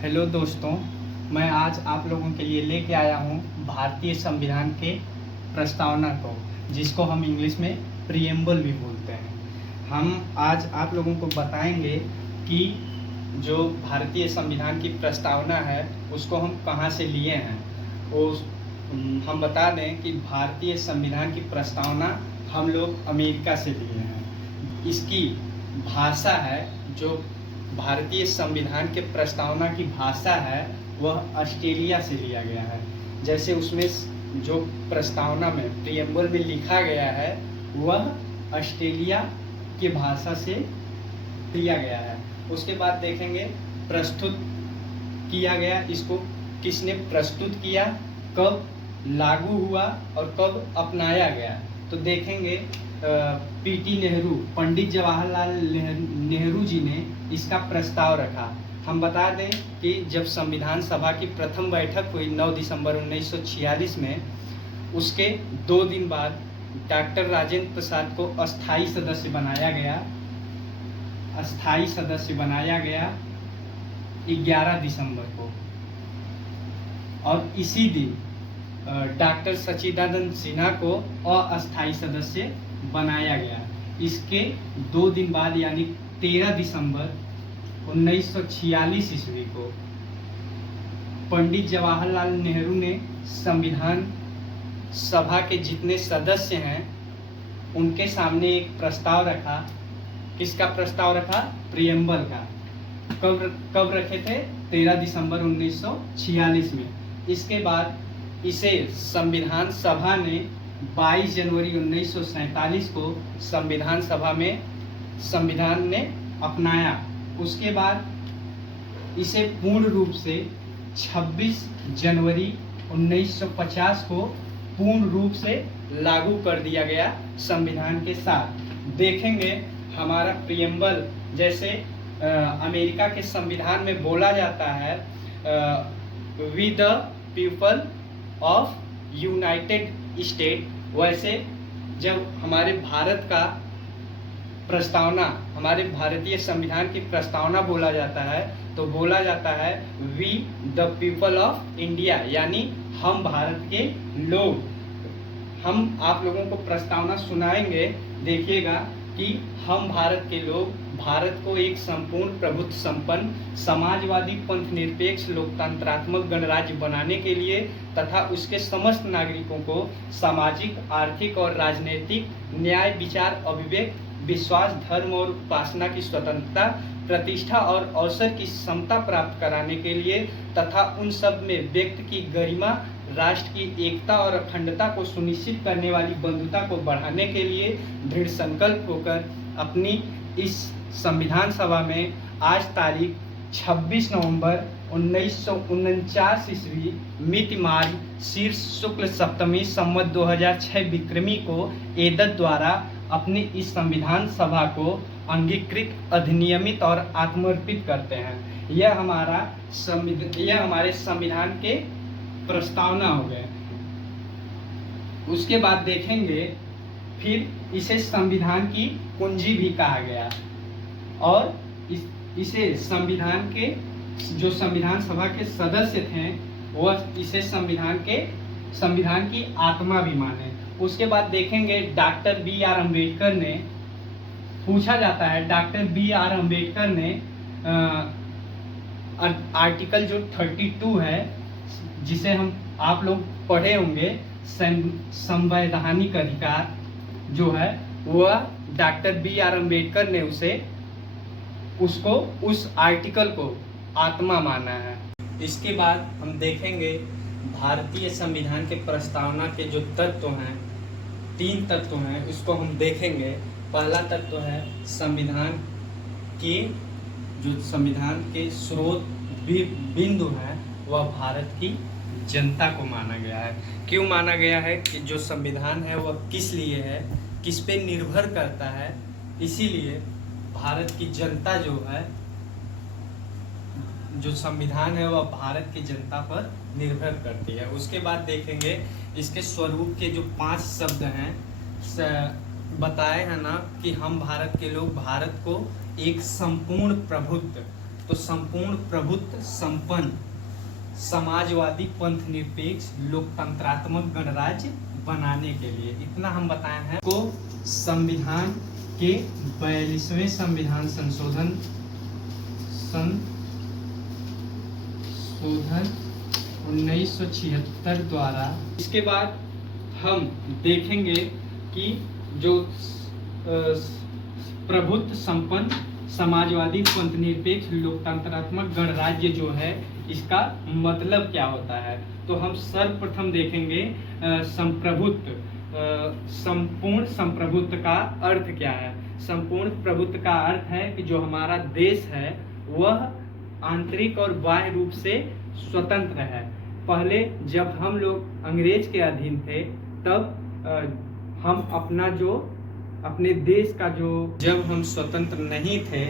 Hello दोस्तों, मैं आज आप लोगों के लिए लेके आया हूँ भारतीय संविधान के प्रस्तावना को, जिसको हम इंग्लिश में प्रीएम्बल भी बोलते हैं। हम आज आप लोगों को बताएंगे कि जो भारतीय संविधान की प्रस्तावना है उसको हम कहाँ से लिए हैं। हम बता दें कि भारतीय संविधान की प्रस्तावना हम लोग अमेरिका से लिए हैं। इसकी भाषा है, जो भारतीय संविधान के प्रस्तावना की भाषा है वह ऑस्ट्रेलिया से लिया गया है। जैसे उसमें जो प्रस्तावना में प्रीएम्बल में लिखा गया है वह ऑस्ट्रेलिया की भाषा से लिया गया है। उसके बाद देखेंगे प्रस्तुत किया गया, इसको किसने प्रस्तुत किया, कब लागू हुआ और कब अपनाया गया। तो देखेंगे पीटी नेहरू, पंडित जवाहरलाल नेहरू जी ने इसका प्रस्ताव रखा। हम बता दें कि जब संविधान सभा की प्रथम बैठक हुई 9 दिसंबर 1946 में, उसके 2 दिन बाद डॉक्टर राजेंद्र प्रसाद को अस्थाई सदस्य बनाया गया 11 दिसंबर को। और इसी दिन डॉक्टर सच्चिदानंद सिन्हा को अस्थाई सदस्य बनाया गया। इसके 2 दिन बाद यानी 13 दिसंबर 1946 ईस्वी को पंडित जवाहरलाल नेहरू ने संविधान सभा के जितने सदस्य हैं उनके सामने एक प्रस्ताव रखा। किसका प्रस्ताव रखा? प्रीएम्बल का। कब रखे थे? 13 दिसंबर 1946 में। इसके बाद इसे संविधान सभा ने 22 जनवरी 1947 को संविधान ने अपनाया। उसके बाद इसे पूर्ण रूप से 26 जनवरी 1950 को पूर्ण रूप से लागू कर दिया गया संविधान के साथ। देखेंगे हमारा प्रीएम्बल, जैसे अमेरिका के संविधान में बोला जाता है we the people of United State, वैसे जब हमारे भारत का प्रस्तावना, हमारे भारतीय संविधान की प्रस्तावना बोला जाता है तो बोला जाता है we the people of India, यानी हम भारत के लोग। हम आप लोगों को प्रस्तावना सुनाएंगे, देखिएगा कि हम भारत के लोग भारत को एक संपूर्ण प्रभुत्व संपन्न समाजवादी पंथ निरपेक्ष लोकतंत्रात्मक गणराज्य बनाने के लिए तथा उसके समस्त नागरिकों को सामाजिक, आर्थिक और राजनीतिक न्याय, विचार, अभिव्यक्ति, विश्वास, धर्म और उपासना की स्वतंत्रता, प्रतिष्ठा और अवसर की समता प्राप्त कराने के लिए तथा उन सब में व्यक्ति की गरिमा, राष्ट्र की एकता और अखंडता को सुनिश्चित करने वाली बंधुता को बढ़ाने के लिए दृढ़ संकल्प होकर अपनी इस संविधान सभा में आज तारीख 26 नवंबर 1949 ईस्वी मिति मार्ग शीर्ष शुक्ल सप्तमी संवत 2006 विक्रमी को एदत द्वारा अपनी इस संविधान सभा को अंगीकृत, अधिनियमित और आत्मर्पित करते हैं। यह हमारे संविधान के प्रस्तावना हो गए। उसके बाद देखेंगे फिर इसे संविधान की कुंजी भी कहा गया और इसे संविधान के जो संविधान सभा के सदस्य थे वह इसे संविधान की आत्मा भी माने। उसके बाद देखेंगे डॉक्टर बी आर अम्बेडकर ने, पूछा जाता है डॉक्टर बी आर अम्बेडकर ने आर्टिकल जो 32 है, जिसे आप लोग पढ़े होंगे, संवैधानिक अधिकार जो है वह डॉक्टर बी आर अम्बेडकर ने उस आर्टिकल को आत्मा माना है। इसके बाद हम देखेंगे भारतीय संविधान के प्रस्तावना के जो तत्व हैं, 3 तत्व हैं, इसको हम देखेंगे। पहला तत्व है संविधान के स्रोत बिंदु हैं वह भारत की जनता को माना गया है। क्यों माना गया है? कि जो संविधान है वह किस लिए है, किस पे निर्भर करता है, इसीलिए भारत की जनता जो संविधान है वह भारत की जनता पर निर्भर करती है। उसके बाद देखेंगे इसके स्वरूप के जो 5 शब्द हैं, बताए हैं ना कि हम भारत के लोग भारत को एक संपूर्ण प्रभुत्व, तो संपूर्ण प्रभुत्व संपन्न समाजवादी पंथ निरपेक्ष लोकतंत्रात्मक गणराज्य बनाने के लिए, इतना हम बताए हैं। को संविधान के 42वें संविधान संशोधन 1976 द्वारा। इसके बाद हम देखेंगे कि जो प्रभुत्व संपन्न समाजवादी पंथ निरपेक्ष लोकतंत्रात्मक गणराज्य जो है, इसका मतलब क्या होता है। तो हम सर्वप्रथम देखेंगे संप्रभुत्व, संपूर्ण संप्रभुत्व का अर्थ क्या है। संपूर्ण प्रभुत्व का अर्थ है कि जो हमारा देश है वह आंतरिक और बाह्य रूप से स्वतंत्र है। पहले जब हम लोग अंग्रेज के अधीन थे तब हम अपने देश का जब हम स्वतंत्र नहीं थे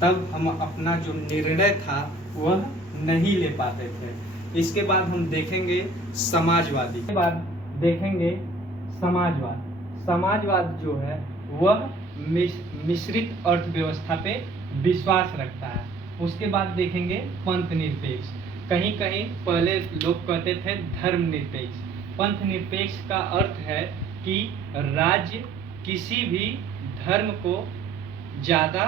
तब हम अपना जो निर्णय था वह नहीं ले पाते थे। इसके बाद हम देखेंगे समाजवादी, के बाद देखेंगे समाजवाद। समाजवाद जो है वह मिश्रित अर्थव्यवस्था पे विश्वास रखता है। उसके बाद देखेंगे पंथ निरपेक्ष। कहीं कहीं पहले लोग कहते थे धर्म निरपेक्ष। पंथ निरपेक्ष का अर्थ है कि राज्य किसी भी धर्म को ज़्यादा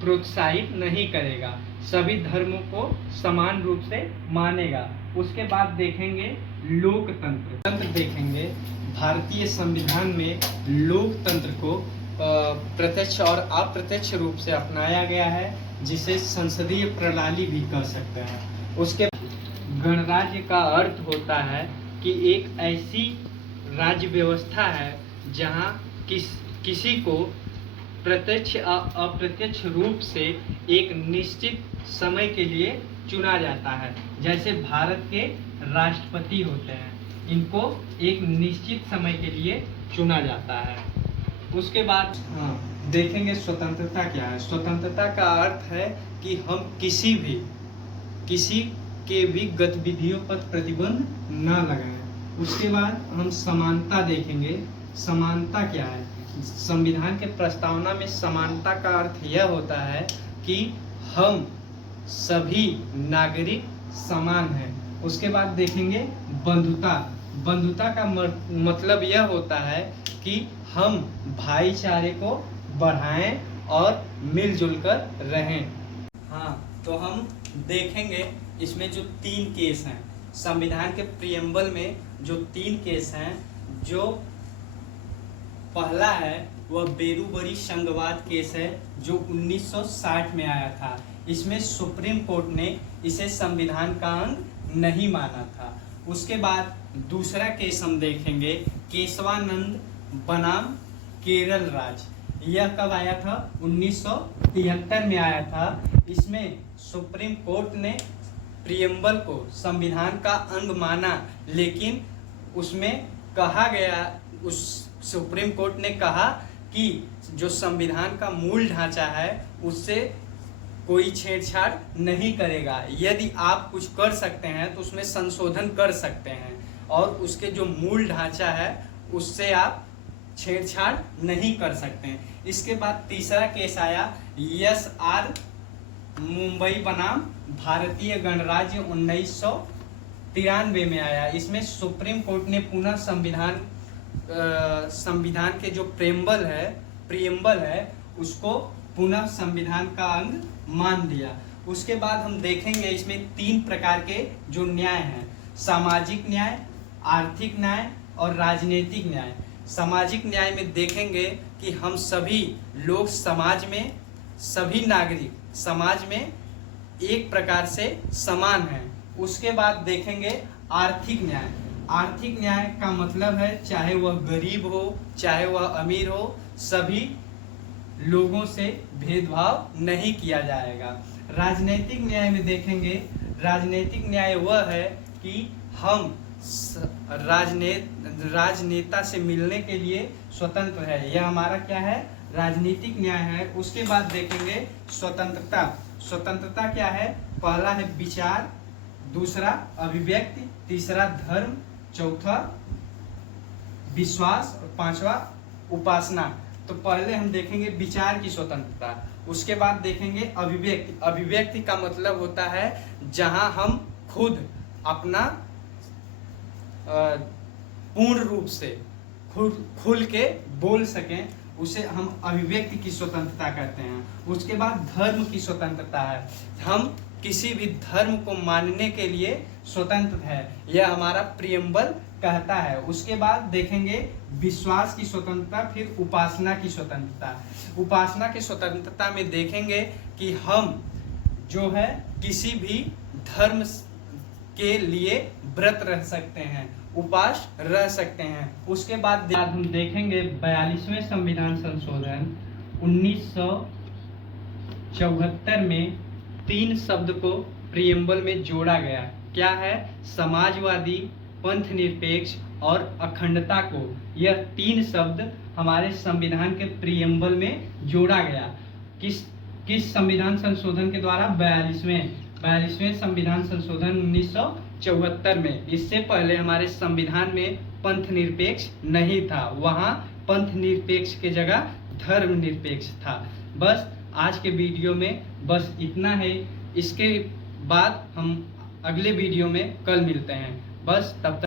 प्रोत्साहित नहीं करेगा, सभी धर्मों को समान रूप से मानेगा। उसके बाद देखेंगे लोकतंत्र। तंत्र देखेंगे, भारतीय संविधान में लोकतंत्र को प्रत्यक्ष और अप्रत्यक्ष रूप से अपनाया गया है, जिसे संसदीय प्रणाली भी कह सकते हैं। उसके गणराज्य का अर्थ होता है कि एक ऐसी राज्य व्यवस्था है जहां किसी को प्रत्यक्ष अप्रत्यक्ष रूप से एक निश्चित समय के लिए चुना जाता है। जैसे भारत के राष्ट्रपति होते हैं, इनको एक निश्चित समय के लिए चुना जाता है। उसके बाद देखेंगे स्वतंत्रता क्या है। स्वतंत्रता का अर्थ है कि हम किसी के भी गतिविधियों पर प्रतिबंध न लगाएं। उसके बाद हम समानता देखेंगे। समानता क्या है। संविधान के प्रस्तावना में समानता का अर्थ यह होता है कि हम सभी नागरिक समान हैं। उसके बाद देखेंगे बंधुता। बंधुता का मतलब यह होता है कि हम भाईचारे को बढ़ाएं और मिलजुल कर रहें। तो हम देखेंगे इसमें जो 3 केस हैं, संविधान के प्रियम्बल में जो 3 केस हैं, जो पहला है वह बेरूबरी संघवाद केस है जो 1960 में आया था। इसमें सुप्रीम कोर्ट ने इसे संविधान का अंग नहीं माना था। उसके बाद दूसरा केस हम देखेंगे केशवानंद बनाम केरल राज्य। यह कब आया था? 1973 में आया था। इसमें सुप्रीम कोर्ट ने प्रियम्बल को संविधान का अंग माना, लेकिन उसमें कहा गया, उस सुप्रीम कोर्ट ने कहा कि जो संविधान का मूल ढांचा है उससे कोई छेड़छाड़ नहीं करेगा। यदि आप कुछ कर सकते हैं तो उसमें संशोधन कर सकते हैं, और उसके जो मूल ढांचा है उससे आप छेड़छाड़ नहीं कर सकते हैं। इसके बाद तीसरा केस आया SR मुंबई बनाम भारतीय गणराज्य 1993 में आया। इसमें सुप्रीम कोर्ट ने पुनः संविधान के जो प्रियम्बल है उसको पुनः संविधान का अंग मान दिया। उसके बाद हम देखेंगे इसमें 3 प्रकार के जो न्याय हैं, सामाजिक न्याय, आर्थिक न्याय और राजनीतिक न्याय। सामाजिक न्याय में देखेंगे कि हम सभी लोग समाज में, सभी नागरिक समाज में एक प्रकार से समान हैं। उसके बाद देखेंगे आर्थिक न्याय। आर्थिक न्याय का मतलब है चाहे वह गरीब हो चाहे वह अमीर हो, सभी लोगों से भेदभाव नहीं किया जाएगा। राजनीतिक न्याय में देखेंगे, राजनीतिक न्याय वह है कि हम राजनेता से मिलने के लिए स्वतंत्र है। यह हमारा क्या है? राजनीतिक न्याय है। उसके बाद देखेंगे स्वतंत्रता। स्वतंत्रता क्या है? पहला है विचार, दूसरा अभिव्यक्ति, तीसरा धर्म, चौथा विश्वास और 5वां उपासना। तो पहले हम देखेंगे विचार की स्वतंत्रता। उसके बाद देखेंगे अभिव्यक्ति। अभिव्यक्ति का मतलब होता है जहां हम खुद अपना पूर्ण रूप से खुल के बोल सकें, उसे हम अभिव्यक्ति की स्वतंत्रता कहते हैं। उसके बाद धर्म की स्वतंत्रता है, हम किसी भी धर्म को मानने के लिए स्वतंत्र है, यह हमारा प्रियम्बल कहता है। उसके बाद देखेंगे विश्वास की स्वतंत्रता, फिर उपासना की स्वतंत्रता। उपासना की स्वतंत्रता में देखेंगे कि हम जो है किसी भी धर्म के लिए व्रत रह सकते हैं, उपास रह सकते हैं। उसके बाद हम देखेंगे 42वें संविधान संशोधन 1974 में 3 शब्द को प्रियम्बल में जोड़ा गया। क्या है? समाजवादी, पंथ निरपेक्ष और अखंडता को, यह 3 शब्द हमारे संविधान के प्रियम्बल में जोड़ा गया। किस संविधान संशोधन के द्वारा? 42वें संविधान संशोधन 1974 में। इससे पहले हमारे संविधान में पंथ निरपेक्ष नहीं था, वहां पंथ निरपेक्ष के जगह धर्म निरपेक्ष था। बस आज के वीडियो में बस इतना है। इसके बाद हम अगले वीडियो में कल मिलते हैं। बस तब तक